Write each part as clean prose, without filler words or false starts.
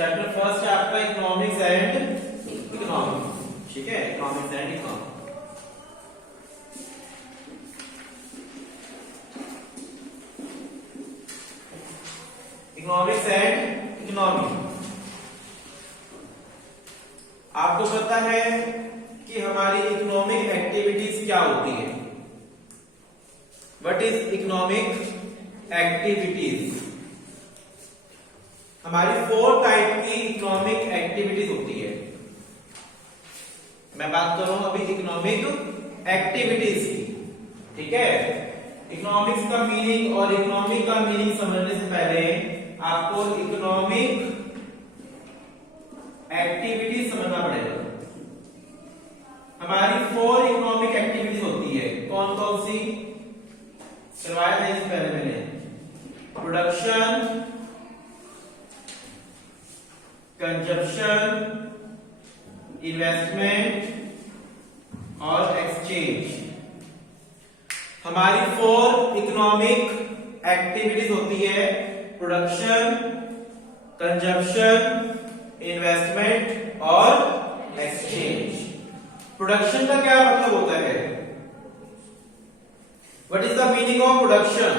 Chapter first है आपका economics and economics, ठीक है, economics and economics. Economics and economy. आपको पता है कि हमारी इकोनॉमिक एक्टिविटीज क्या होती है? What is economic activities? हमारी 4 टाइप की इकोनॉमिक एक्टिविटीज होती है। मैं बात कर रहा हूं अभी इकोनॉमिक एक्टिविटीज की, ठीक है। इकोनॉमिक्स का मीनिंग और इकोनॉमिक का मीनिंग समझने से पहले आपको इकोनॉमिक एक्टिविटी समझना पड़ेगा। हमारी 4 इकोनॉमिक एक्टिविटीज होती है। कौन कौन सी? करवाया था इससे पहले मैंने। प्रोडक्शन, कंजप्शन, इन्वेस्टमेंट और एक्सचेंज। हमारी 4 इकोनॉमिक एक्टिविटीज होती है। प्रोडक्शन, कंजप्शन, इन्वेस्टमेंट और एक्सचेंज। प्रोडक्शन का क्या मतलब होता है? What is the meaning of production?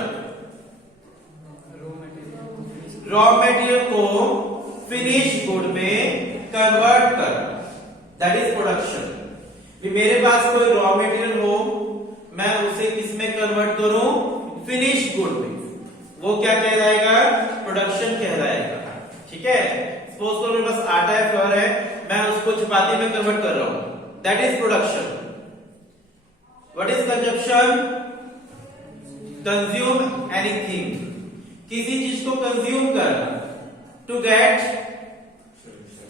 Raw material को फिनिश गुड में कन्वर्ट कर, दैट इज प्रोडक्शन। मेरे पास कोई रॉ मटेरियल हो, मैं उसे किस में कन्वर्ट करूं? फिनिश गुड में। वो क्या कहलाएगा? प्रोडक्शन कहलाएगा, ठीक है। सपोज करो मेरे पास आटा है, फ्लोर है, मैं उसको चपाती में कन्वर्ट कर रहा हूं, that is production. What is consumption? Consume anything, किसी चीज को कंज्यूम करना, टू गेट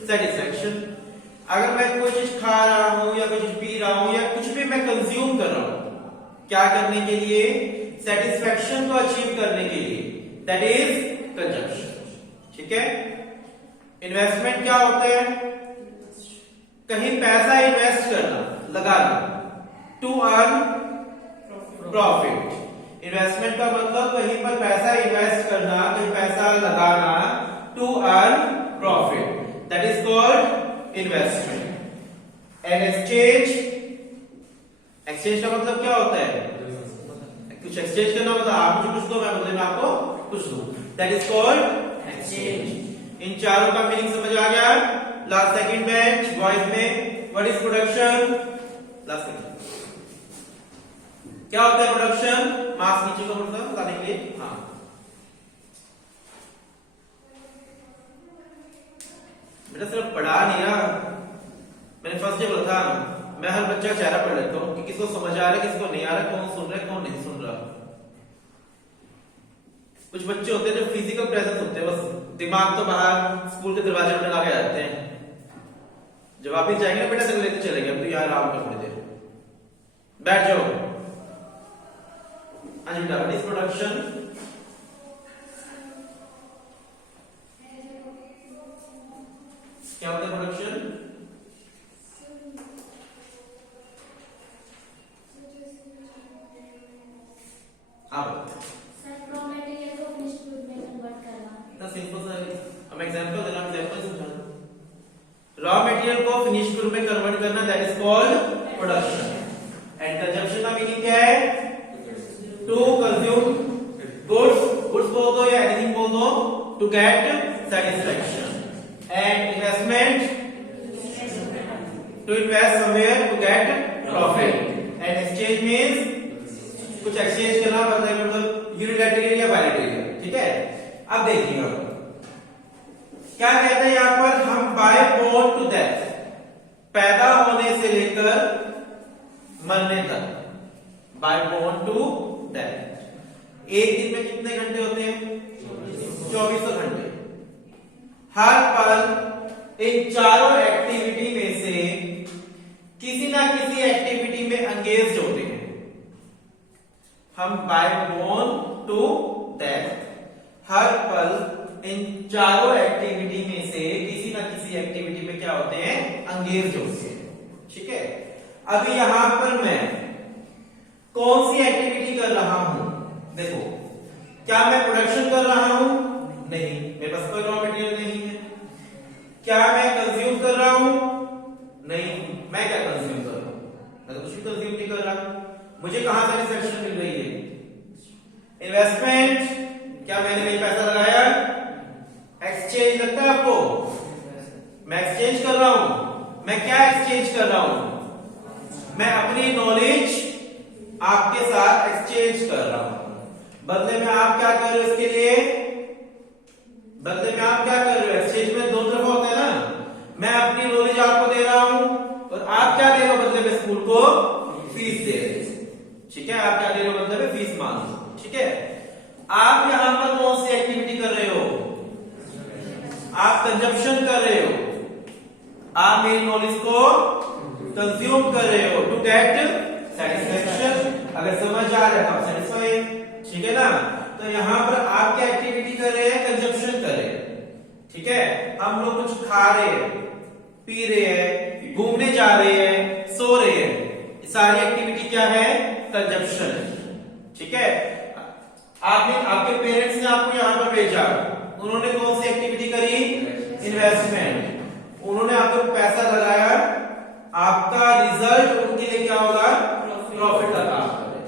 सेटिस्फैक्शन। अगर मैं कोई चीज खा रहा हूं या कोई चीज पी रहा हूं या कुछ भी मैं कंज्यूम कर रहा हूं, क्या करने के लिए? सेटिस्फैक्शन को अचीव करने के लिए, दैट इज कंजप्शन, ठीक है। इन्वेस्टमेंट क्या होता है? कहीं पैसा इन्वेस्ट करना, लगाना, टू अर्न प्रॉफिट। इन्वेस्टमेंट का मतलब कहीं पर पैसा इन्वेस्ट करना, कहीं पैसा लगाना, to earn profit, that is called investment. And exchange, exchange का मतलब क्या होता है? कुछ एक्सचेंज करना, मतलब आप मुझे कुछ दो, मैं आपको कुछ दूं, दैट इज कॉल्ड एक्सचेंज। इन चारों का मीनिंग समझ आ गया? लास्ट सेकंड बेंच बॉयज में, what is production? Last second क्या होता है प्रोडक्शन? मार्क्स नीचे को पड़ता है बताने के लिए। हाँ, बेटा सिर्फ पढ़ा नहीं रहा, मैंने फर्स्ट डे बोला था मैं हर बच्चे का चेहरा पढ़ लेता हूँ कि किसको समझ आ रहा है, किसको नहीं आ रहा, कौन सुन रहा है, कौन नहीं सुन रहा। कुछ बच्चे होते हैं जो फिजिकल प्रेजेंस होते हैं, बस दिमाग तो बाहर स्कूल के दरवाजे में लगा के जाते हैं। जब आप भी जाएंगे बेटा से लेते चले गए, तो यार आराम कर थोड़ी देर, बैठ जाओ। हाँ जी बेटा, व्हाट इज प्रोडक्शन? क्या होता है प्रोडक्शन? हाँ सिंपल सा, हम एग्जांपल देना, एग्जांपल समझाना। रॉ मटेरियल को फिनिश गुड में कन्वर्ट करना, that is called production. And consumption का मीनिंग क्या है? टू कंज्यूम गुड्स, गुड्स बोल दो या एनीथिंग बोल दो, to get satisfaction. And investment, to invest somewhere to get profit. And exchange means कुछ एक्सचेंज करना, मतलब यूनिलैटरल या बायलैटरल, ठीक है। अब देखिएगा क्या कहते हैं यहां पर, हम बाय बोर्न टू डेथ, पैदा होने से लेकर मरने तक, बाय बोर्न टू डेथ। एक दिन में कितने घंटे होते हैं? 2400 घंटे। हर पल इन चारों एक्टिविटी में से किसी ना किसी एक्टिविटी में एंगेज होते हैं। हम बाय बोर्न टू डेथ, हर पल इन चारों एक्टिविटी में से किसी ना किसी एक्टिविटी में क्या होते हैं? एंगेज होते हैं, ठीक है। अभी यहां पर मैं कौन सी एक्टिविटी कर रहा हूं? देखो, क्या मैं प्रोडक्शन कर रहा हूं? नहीं, मेरे पास कोई रॉ मटेरियल नहीं है। क्या मैं कंज्यूम कर रहा हूं? नहीं, मैं क्या कंज्यूम कर रहा हूं? मैं तो कुछ भी कंज्यूम नहीं कर रहा। मुझे कहां सेटिस्फेक्शन मिल रही है? इन्वेस्टमेंट, क्या मैंने कहीं पैसा लगाया? एक्सचेंज लगता है आपको? मैं एक्सचेंज कर रहा हूं। मैं क्या एक्सचेंज कर रहा हूं? मैं अपनी नॉलेज आपके साथ एक्सचेंज कर रहा हूं। बदले में आप क्या कर रहे हो? इसके लिए बदले में आप क्या कर रहे हो? एक्सचेंज में दो तरफा होता है ना। मैं अपनी नॉलेज आपको दे रहा हूं और आप क्या दे रहे हो बदले में? स्कूल को फीस दे रहे हो। ठीक है, आप क्या दे रहे हो बदले में? फीस मांग रहे हो। ठीक है, आप यहां पर कौन सी एक्टिविटी कर रहे हो? आप कंजप्शन कर रहे हो। आप मेरी नॉलेज को कंज्यूम कर रहे हो टू गेट सेटिस्फेक्शन। अगर समझ आ रहा है तो आप सेटिस्फाई, ठीक है ना। तो यहां पर आप क्या एक्टिविटी कर रहे हैं? कंजप्शन कर रहे हैं। ठीक है, हम लोग कुछ खा रहे हैं, पी रहे हैं, घूमने जा रहे हैं, सो रहे हैं, सारी एक्टिविटी क्या है? कंजप्शन। ठीक है, आपने आपके पेरेंट्स ने आपको यहां पर भेजा, उन्होंने कौन सी एक्टिविटी करी? इन्वेस्टमेंट। उन्होंने आपको पैसा लगाया, आपका रिजल्ट उनके लिए क्या होगा? प्रॉफिट का काम करे।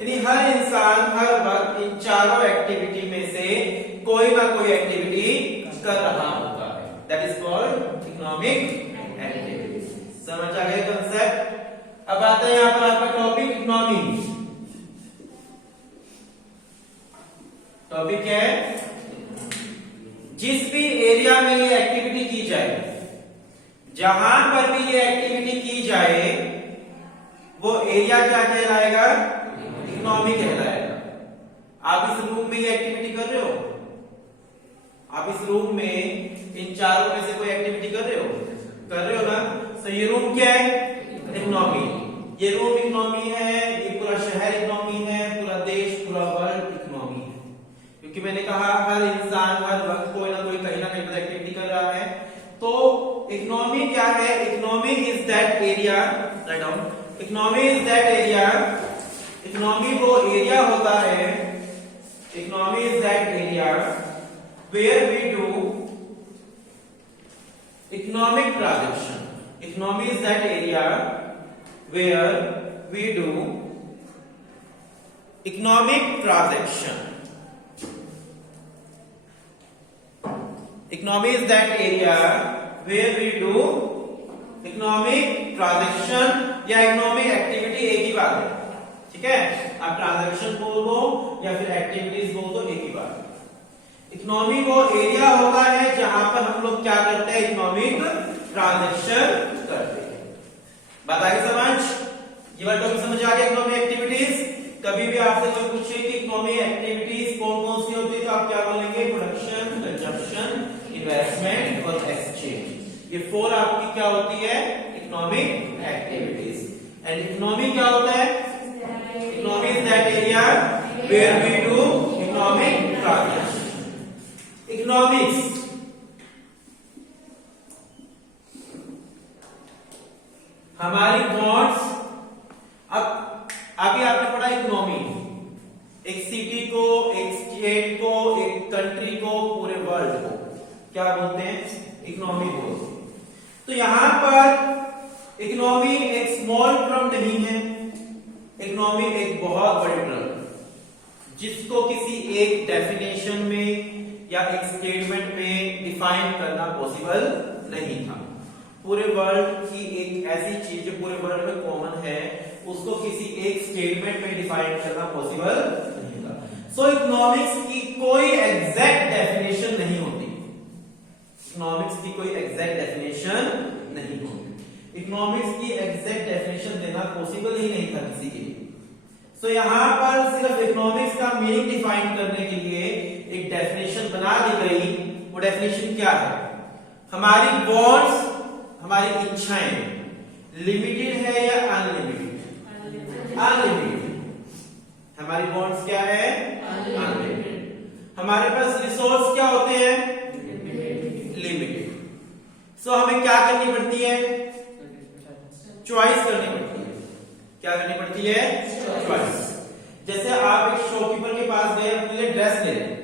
यानी हर इंसान हर वक्त इन चारों एक्टिविटी में से कोई ना कोई एक्टिविटी कर रहा होता है। That is called economic activity. समझ आ गया कंसेप्ट? अब आता है यहां पर आपका टॉपिक इकोनॉमी। टॉपिक क्या है? जिस भी एरिया में ये एक्टिविटी की जाए, जहां पर भी ये एक्टिविटी की जाए, वो एरिया क्या कहलाएगा? इकोनॉमी कहलाएगा। आप इस रूम में ये एक्टिविटी कर रहे हो? आप इस रूम में इन चारों में से कोई एक्टिविटी कर रहे हो? कर रहे हो ना? तो ये रूम क्या है? इकोनॉमी। ये रूम इकोनॉमी है, ये पूरा शहर इकोनॉमी है, पूरा देश, पूरा वर्ल्ड इकोनॉमी है। क्योंकि मैंने कहा हर इंसान हर वक्त कोई ना कोई कहीं ना कहीं पर एक्टिविटी कर रहा है। तो इकोनॉमी क्या है? Economy is that area, right down, economy is that area, economy वो एरिया होता है, economy is that area where we do economic transaction. Economy is that area where we do economic transaction. Economy is that area where we do economic transaction या economic activity, एक ही बात है। ठीक है, आप ट्रांजैक्शन बोल दो या फिर एक्टिविटीज बोल दो, एक ही बात है। इकोनॉमी वो एरिया होता है जहां पर हम लोग क्या करते हैं? इकोनॉमिक ट्रांजैक्शन करते हैं। बात आगे समझ? ये वाला टॉपिक समझ आ गया? Economic activities. कभी भी आपसे कोई पूछे कि इकोनॉमिक एक्टिविटीज कौन कौन सी होती है, तो आप क्या बोलेंगे? प्रोडक्शन, कंजप्शन, इन्वेस्टमेंट और एक्सचेंज। ये 4 आपकी क्या होती है? Economic activities. एंड इकोनॉमी क्या होता है? Economy is that area where we do economic transaction. Economics हमारी बॉन्ड्स। अब अभी आपने पढ़ा इकोनॉमी, एक सिटी को, एक स्टेट को, एक कंट्री को, पूरे वर्ल्ड को क्या बोलते हैं? इकोनॉमी बोलते हैं। तो यहां पर इकोनॉमी एक स्मॉल टर्म नहीं है, इकोनॉमी एक बहुत बड़ी टर्म है, जिसको किसी एक डेफिनेशन में या एक स्टेटमेंट में डिफाइन करना पॉसिबल नहीं था। पूरे वर्ल्ड की एक ऐसी चीज जो पूरे वर्ल्ड में कॉमन है, उसको किसी एक स्टेटमेंट में डिफाइन करना पॉसिबल नहीं था। सो इकोनॉमिक्स की कोई एग्जैक्ट डेफिनेशन नहीं होती। इकोनॉमिक्स की कोई एग्जैक्ट डेफिनेशन नहीं होती। इकोनॉमिक्स की एग्जैक्ट डेफिनेशन देना पॉसिबल ही नहीं था किसी के लिए। सो यहां पर सिर्फ इकोनॉमिक्स का मीनिंग डिफाइन करने के लिए एक डेफिनेशन बना दी गई। वो डेफिनेशन क्या है? हमारी बॉन्ड्स, हमारी इच्छाएं लिमिटेड है या अनलिमिटेड? अनलिमिटेड। हमारी बॉन्ड्स क्या है? अनलिमिटेड। हमारे पास रिसोर्स क्या होते हैं? लिमिटेड। सो हमें क्या करनी पड़ती है? चॉइस करनी पड़ती है। क्या करनी पड़ती है? चॉइस। जैसे आप एक शॉपकीपर के पास गए, अपने लिए ड्रेस ले रहे,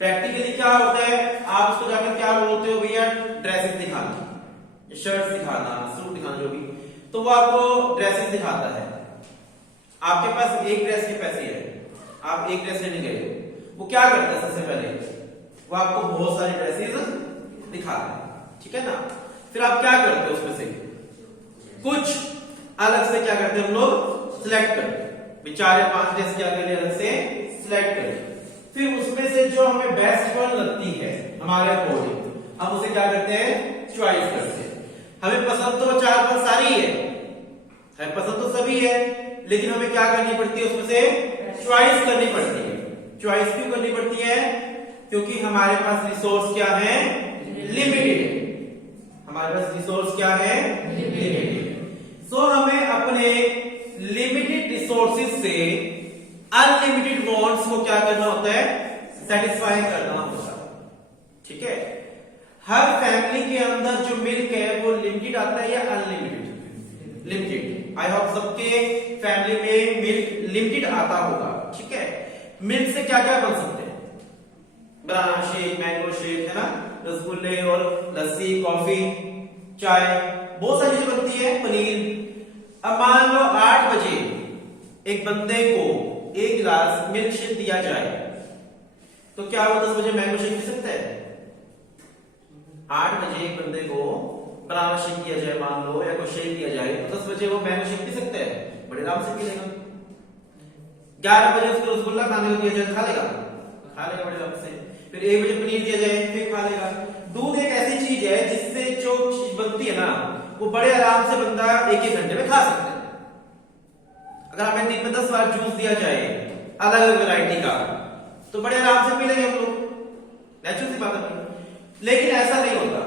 प्रैक्टिकली क्या होता है? आप उसको जाकर क्या बोलते हो? भैया ड्रेस शर्ट दिखाना, सूट दिखाना, जो भी, तो वो आपको ड्रेसेस दिखाता है। आपके पास एक ड्रेस के पैसे है, आप एक ड्रेस लेने गए, वो क्या करता है सबसे पहले, वो आपको बहुत सारी ड्रेसेस दिखाता है, ठीक है ना। फिर आप क्या करते हो, उसमें से कुछ अलग से क्या करते हैं हम लोग, सिलेक्ट करते हैं। 4 या 5 ड्रेस क्या करें, अलग से सिलेक्ट करें। फिर उसमें से जो हमें बेस्ट वन लगती है हमारे अकॉर्डिंग, हम उसे क्या करते हैं, चॉइस करते हैं। हमें पसंद तो 4-5 सारी है, हमें पसंद तो सभी है, लेकिन हमें क्या करनी पड़ती है, उसमें से चॉइस करनी पड़ती है। चॉइस क्यों करनी पड़ती है, क्योंकि हमारे पास रिसोर्स क्या है, लिमिटेड। हमारे पास रिसोर्स क्या है, लिमिटेड। सो हमें अपने लिमिटेड रिसोर्सेज से अनलिमिटेड वांट्स को क्या करना होता है, सेटिस्फाई करना होता है, ठीक है। हर फैमिली के अंदर जो मिल्क है वो लिमिटेड आता है या अनलिमिटेड, लिमिटेड। आई होप सबके फैमिली में मिल्क लिमिटेड आता होगा, ठीक है। मिल्क से क्या क्या बन सकते हैं, बनाना शेक, मैंगो शेक, है ना, रसगुल्ले और लस्सी, कॉफी, चाय, बहुत सारी चीजें बनती है, पनीर। अब मान लो 8 बजे एक बंदे को 1 गिलास मिल्क शेक दिया जाए, तो क्या वो 10 बजे मैंगो शेक पी सकता है? 8 बजे एक बंदे को बनाना शेक दिया जाए मान लो, या कोई शेक दिया जाए, तो 10 बजे वो मैंगो शेक पी सकता है, बड़े आराम से पी लेगा। 11 बजे उसको रसगुल्ला खाने को दिया जाए, खा लेगा बड़े आराम से। फिर 1 बजे पनीर दिया जाए, फिर खा लेगा। दूध एक ऐसी चीज है जिससे जो चीज बनती है ना, वो बड़े आराम से बंदा 1-1 घंटे में खा सकता है। अगर हमें दिन में 10 बार जूस दिया जाए अलग अलग वैरायटी का, तो बड़े आराम से पी लेंगे हम लोग, नेचुरल सी बात है। लेकिन ऐसा नहीं होता।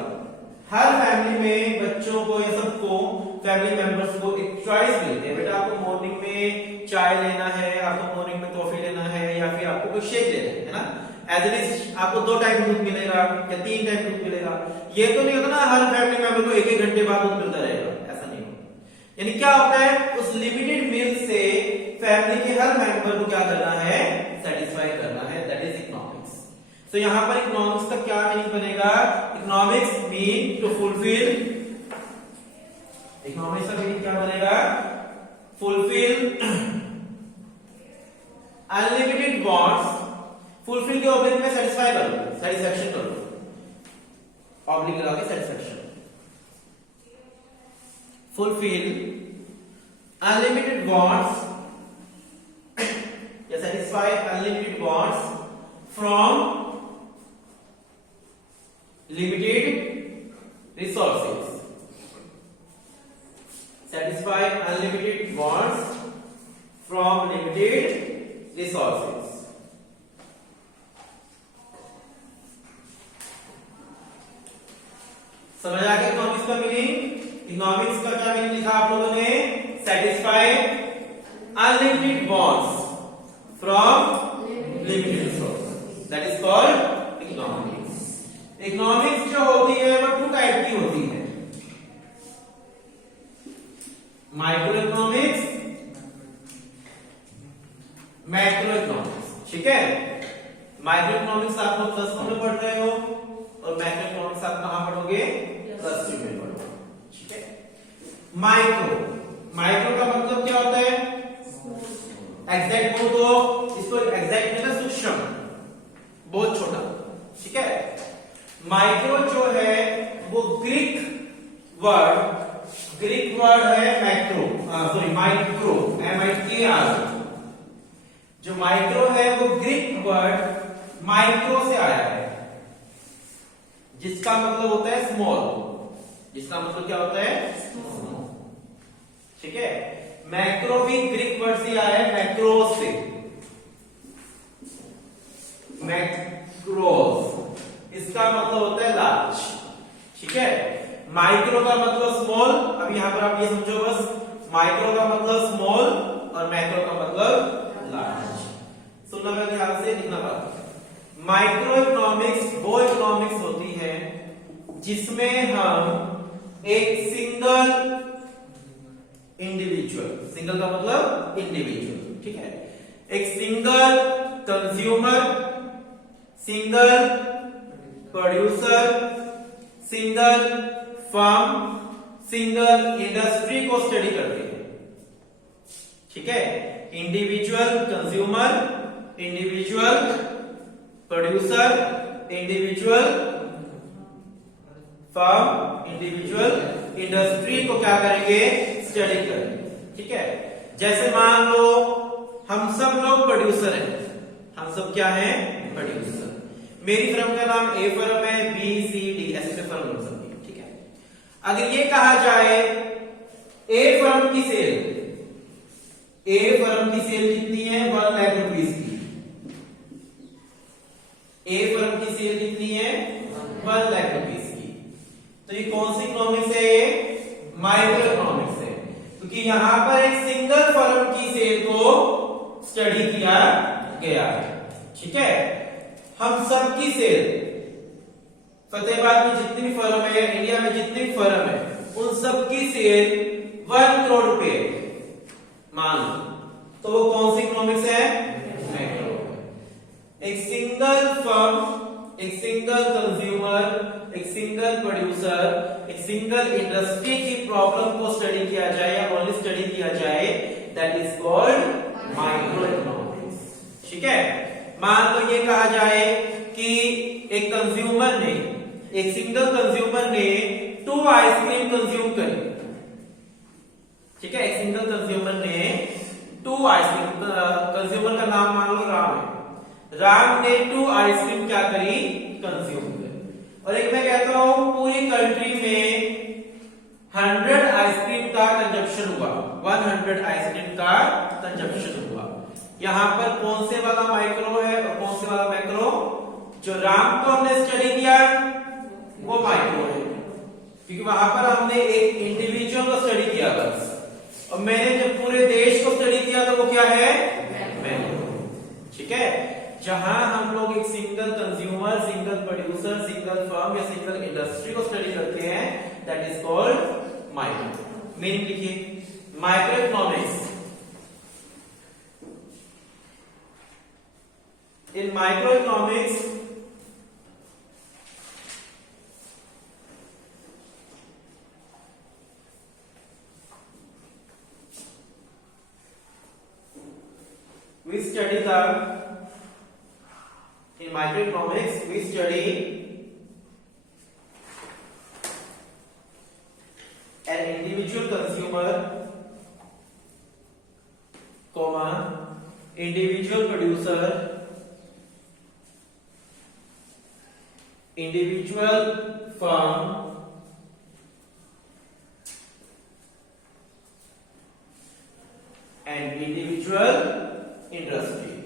हर फैमिली में बच्चों को या सबको, फैमिली मेंबर्स को एक चॉइस मिलती है, बेटा आपको मॉर्निंग में चाय लेना है, आपको मॉर्निंग में कॉफी लेना है, या फिर आपको कोई शेक लेना है ना। एज इट इज आपको 2 टाइम दूध मिलेगा या 3 टाइम दूध मिलेगा। ये तो नहीं होता ना हर फैमिली मेंबर को 1-1 घंटे बाद दूध मिलता रहेगा, ऐसा नहीं होता। यानी क्या होता है, उस लिमिटेड मील से फैमिली के हर मेंबर को क्या करना है, सेटिस्फाई करना है, दैट इज इकोनॉमिक्स। तो यहां पर इकोनॉमिक्स का क्या मीनिंग बनेगा, economics mean to fulfil, economics का मीनिंग क्या बनेगा, फुलफिल अनलिमिटेड वांट्स। फुलफिल के ऑब्लिक में सेटिस्फाई करो, सेटिस्फैक्शन करो, ऑब्लिक लगा के सेटिस्फैक्शन। फुलफिल अनलिमिटेड वांट्स या satisfy unlimited wants from limited resources. Satisfy unlimited wants from limited resources. समझ आ गया इकोनॉमिक्स का मीनिंग। इकोनॉमिक्स का क्या मीनिंग लिखा आप लोगों ने, satisfy unlimited wants from limited resources, that is called economics. Economics जो होती है वो 2 टाइप की होती है, माइक्रो इकोनॉमिक्स, मैक्रो इकोनॉमिक्स, ठीक है। माइक्रो इकोनॉमिक्स आप लोग प्लस 1 में पढ़ रहे हो, और मैक्रो इकोनॉमिक्स आप कहां पढ़ोगे, प्लस 2 में पढ़ोगे, ठीक है। माइक्रो, माइक्रो का मतलब क्या होता है, एग्जैक्ट बोल दो इसको, एग्जैक्ट मतलब सूक्ष्म, बहुत छोटा, ठीक है। माइक्रो जो है वो ग्रीक वर्ड है मैक्रो, सॉरी माइक्रो, MIKR। जो माइक्रो है वो ग्रीक वर्ड माइक्रो से आया है, जिसका मतलब होता है स्मॉल, जिसका मतलब क्या होता है, ठीक है। मैक्रो भी ग्रीक वर्ड से आया है, मैक्रोस से, मैक्रोस, इसका मतलब होता है लार्ज, ठीक है। माइक्रो का मतलब स्मॉल। अब यहां पर आप ये समझो बस, माइक्रो का मतलब स्मॉल और मैक्रो का मतलब लार्ज। सुनना मैं ध्यान से, लिखना बात। माइक्रो इकोनॉमिक्स वो इकोनॉमिक्स होती है जिसमें हम एक सिंगल इंडिविजुअल, सिंगल का मतलब इंडिविजुअल, ठीक है, एक single consumer, single producer, single firm, single, industry को स्टडी करते हैं। ठीक है, individual consumer, individual producer, individual firm, individual industry को क्या करेंगे, स्टडी करेंगे। ठीक है, जैसे मान लो हम सब लोग प्रोड्यूसर हैं, हम सब क्या हैं, प्रोड्यूसर। मेरी फर्म का नाम ए फर्म है, बी सी डी ऐसे फर्म हो सकती है। ठीक है, अगर ये कहा जाए ए फर्म की सेल, ए फर्म की सेल कितनी है, 1 लाख रुपीस की। ए फर्म की सेल कितनी है, 1 लाख रुपीस की। तो ये कौन सी इकोनॉमिक्स है, ये माइक्रो इकोनॉमिक्स है, क्योंकि यहां पर एक सिंगल फर्म की सेल को स्टडी किया गया है। ठीक है, हम सबकी सेल, फतेहाबाद में जितनी भी फर्म है, इंडिया में जितनी भी फर्म है, उन सबकी सेल 1 करोड़ रुपए मान लो, तो वो कौन सी इकोनॉमिक्स है, मैक्रो। एक सिंगल फर्म, एक सिंगल कंज्यूमर, एक सिंगल प्रोड्यूसर, एक सिंगल इंडस्ट्री की प्रॉब्लम को स्टडी किया जाए या ओनली स्टडी किया जाए, that is called micro economics. ठीक है, मान लो ये कहा जाए कि एक कंज्यूमर ने, एक सिंगल कंज्यूमर ने 2 आइसक्रीम कंज्यूम करी। ठीक है, एक सिंगल कंज्यूमर ने 2 आइसक्रीम, कंज्यूमर का नाम मान लो राम है, राम ने 2 आइसक्रीम क्या करी, कंज्यूम करी। और एक मैं कहता हूं पूरी कंट्री में 100 आइसक्रीम का कंजप्शन हुआ, 100 आइसक्रीम का कंजप्शन हुआ। यहां पर कौन से वाला माइक्रो है और कौन से वाला मैक्रो? जो राम को हमने स्टडी किया वो माइक्रो है, क्योंकि वहां पर हमने एक इंडिविजुअल को स्टडी किया बस, और मैंने जब पूरे देश को स्टडी किया तो वो क्या है, मैक्रो। ठीक है, जहां हम लोग एक single consumer, single producer, single firm या सिंगल इंडस्ट्री को स्टडी करते हैं, that is called micro. Meaning लिखिए, micro economics, in microeconomics we study the, in microeconomics we study an individual consumer, comma, individual producer, individual firm, and individual industry.